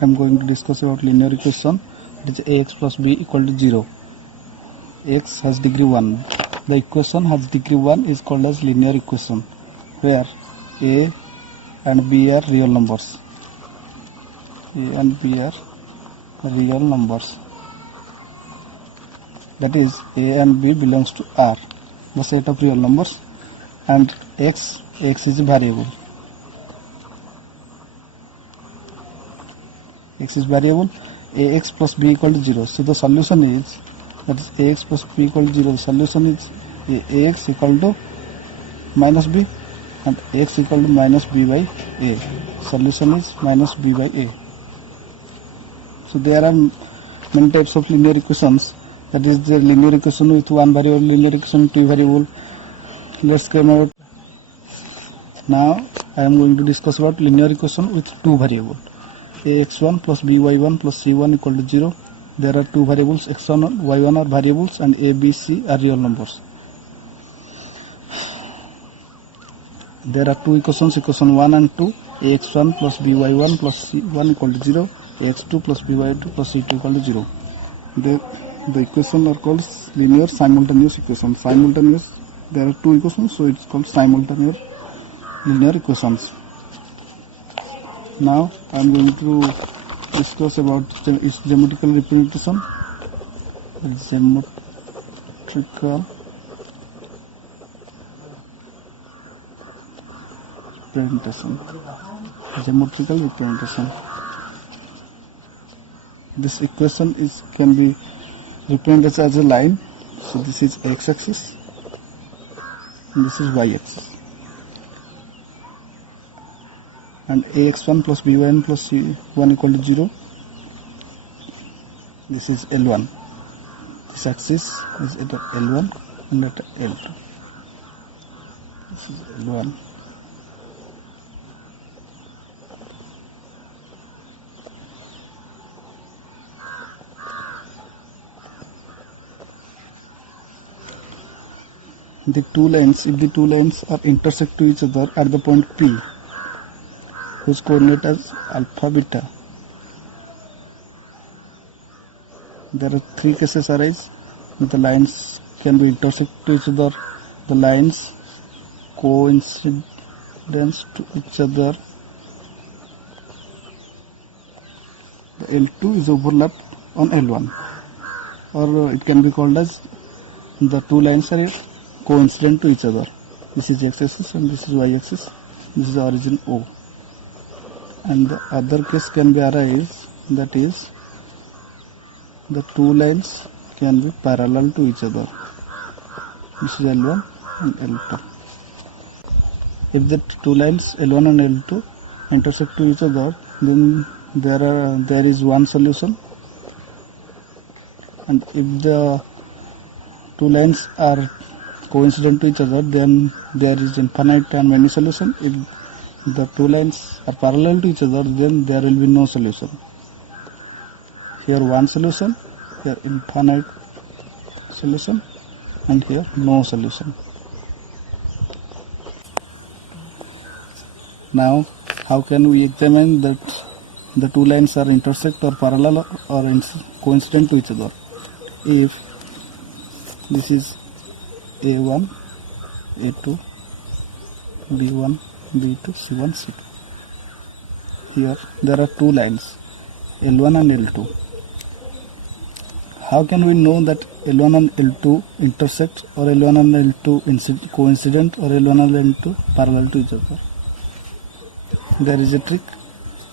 I am going to discuss about linear equation. It is ax plus b equal to 0. X has degree 1. The equation has degree 1 is called as linear equation, where a and b are real numbers. A and b are real numbers. That is, a and b belongs to R, the set of real numbers, and x is a variable. X is variable. Ax plus b equal to 0. So the solution is, that is ax plus b equal to 0. The solution is ax equal to minus b and x equal to minus b by a. Solution is minus b by a. So there are many types of linear equations. That is the linear equation with one variable, linear equation with two variable. Let's come out. Now I am going to discuss about linear equation with two variable. ax1 plus by1 plus c1 equal to 0. There are two variables, x1 and y1 are variables, and a, b, c are real numbers. There are two equations, equation 1 and 2. ax1 plus by1 plus c1 equal to 0. ax2 plus by2 plus c2 equal to 0. The equations are called linear simultaneous equation. Simultaneous, there are two equations, so it's called simultaneous linear equations. Now I am going to discuss about its geometrical representation. Geometrical representation. This equation can be represented as a line. So this is x-axis and this is y-axis. And ax1 plus by1 plus c1 equal to 0. This is L1. This axis is at L1 and at L2. This is L1. The two lines, if the two lines are intersect to each other at the point P, whose coordinate as alpha beta, there are three cases arise. The lines can be intersect to each other. The lines coincidence to each other. The L2 is overlapped on L1, or it can be called as the two lines are coincident to each other. This is x-axis and this is y-axis. This is the origin O. And the other case can be arise, that is, the two lines can be parallel to each other. This is L1 and L2. If the two lines L1 and L2 intersect to each other, then there is one solution. And if the two lines are coincident to each other, then there is infinite and many solutions. If the two lines are parallel to each other, then there will be no solution. Here one solution, here infinite solution, and here no solution. Now how can we examine that the two lines are intersect or parallel or coincident to each other? If this is A1, A2, B1, B2, C1, C2. Here there are two lines, L1 and L2. How can we know that L1 and L2 intersect, or L1 and L2 coincident, or L1 and L2 parallel to each other? There is a trick.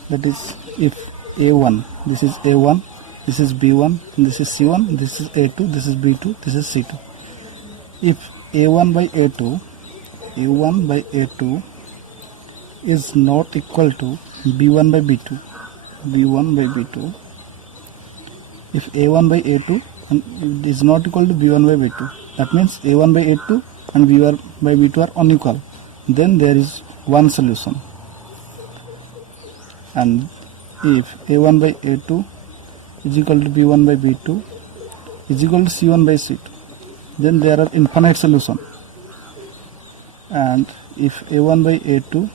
That is, if A1, this is A1, this is B1, this is C1, this is A2, this is B2, this is C2. If A1 by A2 is not equal to B1 by B2, if A1 by A2 is not equal to B1 by B2, that means A1 by A2 and B1 by B2 are unequal, then there is one solution. And if A1 by A2 is equal to B1 by B2 is equal to C1 by C2, then there are infinite solutions. And if A1 by A2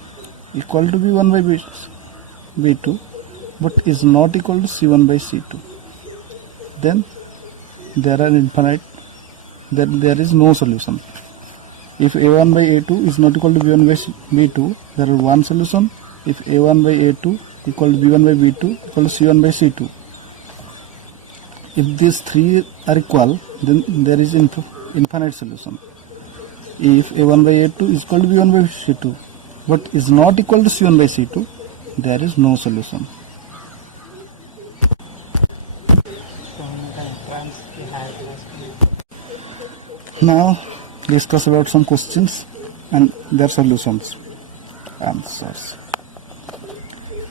equal to B1 by B2, but is not equal to C1 by C2, then there are infinite, then there is no solution. If A1 by A2 is not equal to B1 by B2, there is one solution. If A1 by A2 equal to B1 by B2 equal to C1 by C2. If these three are equal, then there is infinite solution. If A1 by A2 is equal to B1 by C2 but is not equal to C1 by C2, there is no solution. Now discuss about some questions and their solutions, answers.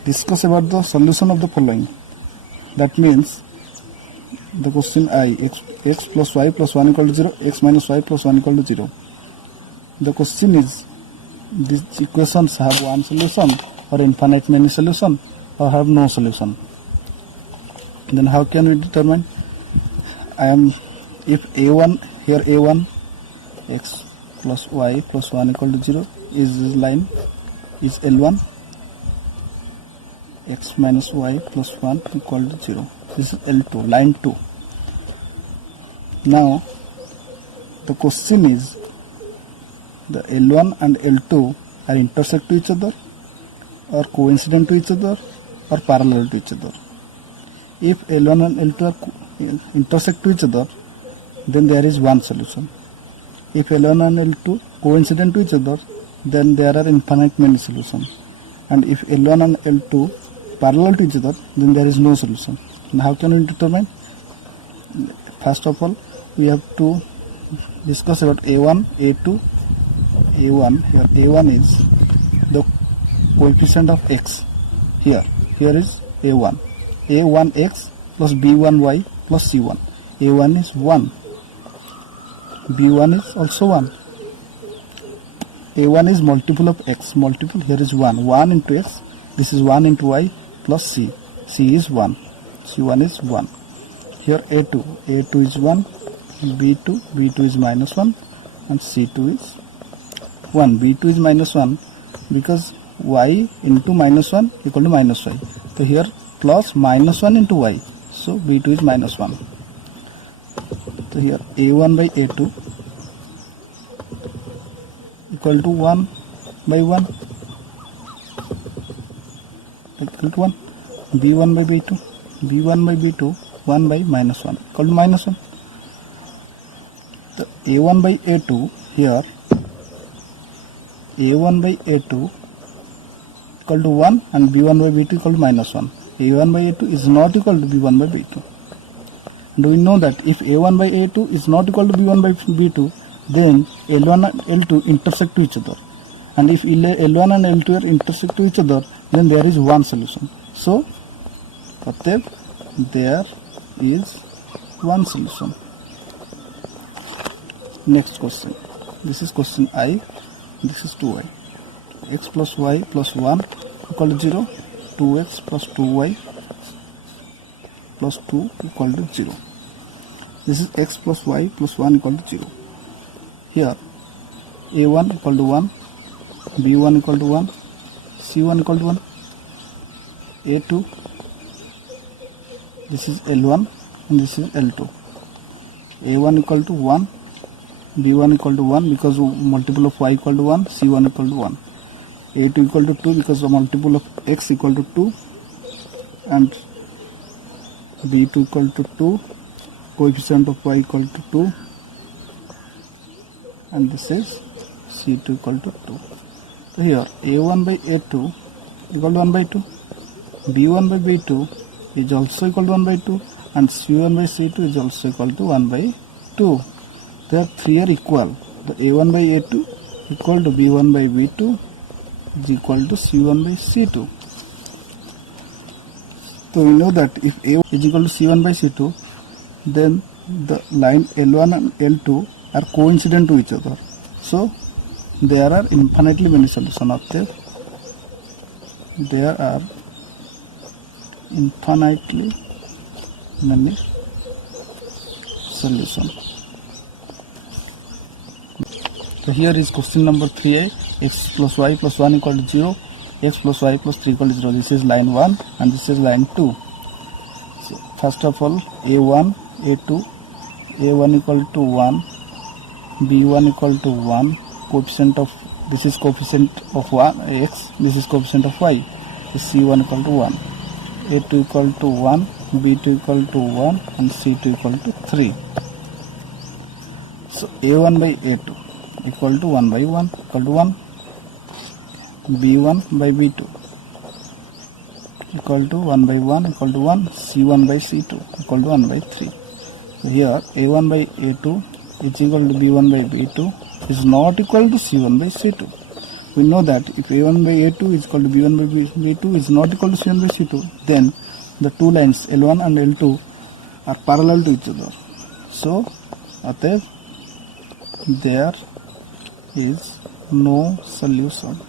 Discuss about the solution of the following. That means the question I, x plus y plus 1 equal to 0, x minus y plus 1 equal to 0. The question is, these equations have one solution or infinite many solution or have no solution. Then how can we determine? If A1, here A1, x plus y plus 1 equal to 0 is this line, is L1, x minus y plus 1 equal to 0. This is L2, line 2. Now the question is, the L1 and L2 are intersect to each other or coincident to each other or parallel to each other. If L1 and L2 are intersect to each other, then there is one solution. If L1 and L2 coincident to each other, then there are infinite many solutions. And if L1 and L2 parallel to each other, then there is no solution. And how can we determine? First of all, we have to discuss about A1, A2. A1, here A1 is the coefficient of x. Here is A1. A1x plus B1y plus C1. A1 is 1. B1 is also 1. A1 is multiple of x. Multiple, here is 1. 1 into x. This is 1 into y plus c. C is 1. C1 is 1. Here A2. A2 is 1. B2. B2 is minus 1. And C2 is 1. B2 is minus 1 because y into minus 1 equal to minus y. So here plus minus 1 into y. So B2 is minus 1. So here A1 by A2 equal to 1 by 1 equal to 1. B1 by B2. B1 by B2 1 by minus 1 equal to minus 1. So A1 by A2 here A1 by A2 equal to 1 and B1 by B2 equal to minus 1. A1 by A2 is not equal to B1 by B2. And we know that if A1 by A2 is not equal to B1 by B2, then L1 and L2 intersect to each other. And if L1 and L2 are intersect to each other, then there is one solution. So, there is one solution. Next question. This is question I. This is 2y. X plus y plus 1 equal to 0. 2x plus 2y plus 2 equal to 0. This is x plus y plus 1 equal to 0. Here A1 equal to 1, B1 equal to 1, C1 equal to 1, A2, this is L1 and this is L2. A1 equal to 1, B1 equal to 1 because multiple of y equal to 1, C1 equal to 1. A2 equal to 2 because the multiple of x equal to 2 and B2 equal to 2, coefficient of y equal to 2 and this is C2 equal to 2. So here A1 by A2 equal to 1 by 2, B1 by B2 is also equal to 1 by 2 and C1 by C2 is also equal to 1 by 2. There three are equal. The A1 by A2 equal to B1 by B2 is equal to C1 by C2. So we know that if A is equal to C1 by C2, then the line L1 and L2 are coincident to each other. So there are infinitely many solutions of this. There are infinitely many solutions. So here is question number 3a. X plus y plus 1 equal to 0. x plus y plus 3 equal to 0. This is line 1 and this is line 2. So first of all, a1, a2, a1 equal to 1, b1 equal to 1, coefficient of, this is coefficient of 1 x, this is coefficient of y, is c1 equal to 1, a2 equal to 1, b2 equal to 1 and c2 equal to 3. So a1 by a2 equal to 1 by 1 equal to 1, b1 by b2 equal to 1 by 1 equal to 1, c1 by c2 equal to 1 by 3. So here a1 by a2 is equal to b1 by b2 is not equal to c1 by c2. We know that if a1 by a2 is equal to b1 by b2 is not equal to c1 by c2, then the two lines L1 and L2 are parallel to each other. So there is no solution.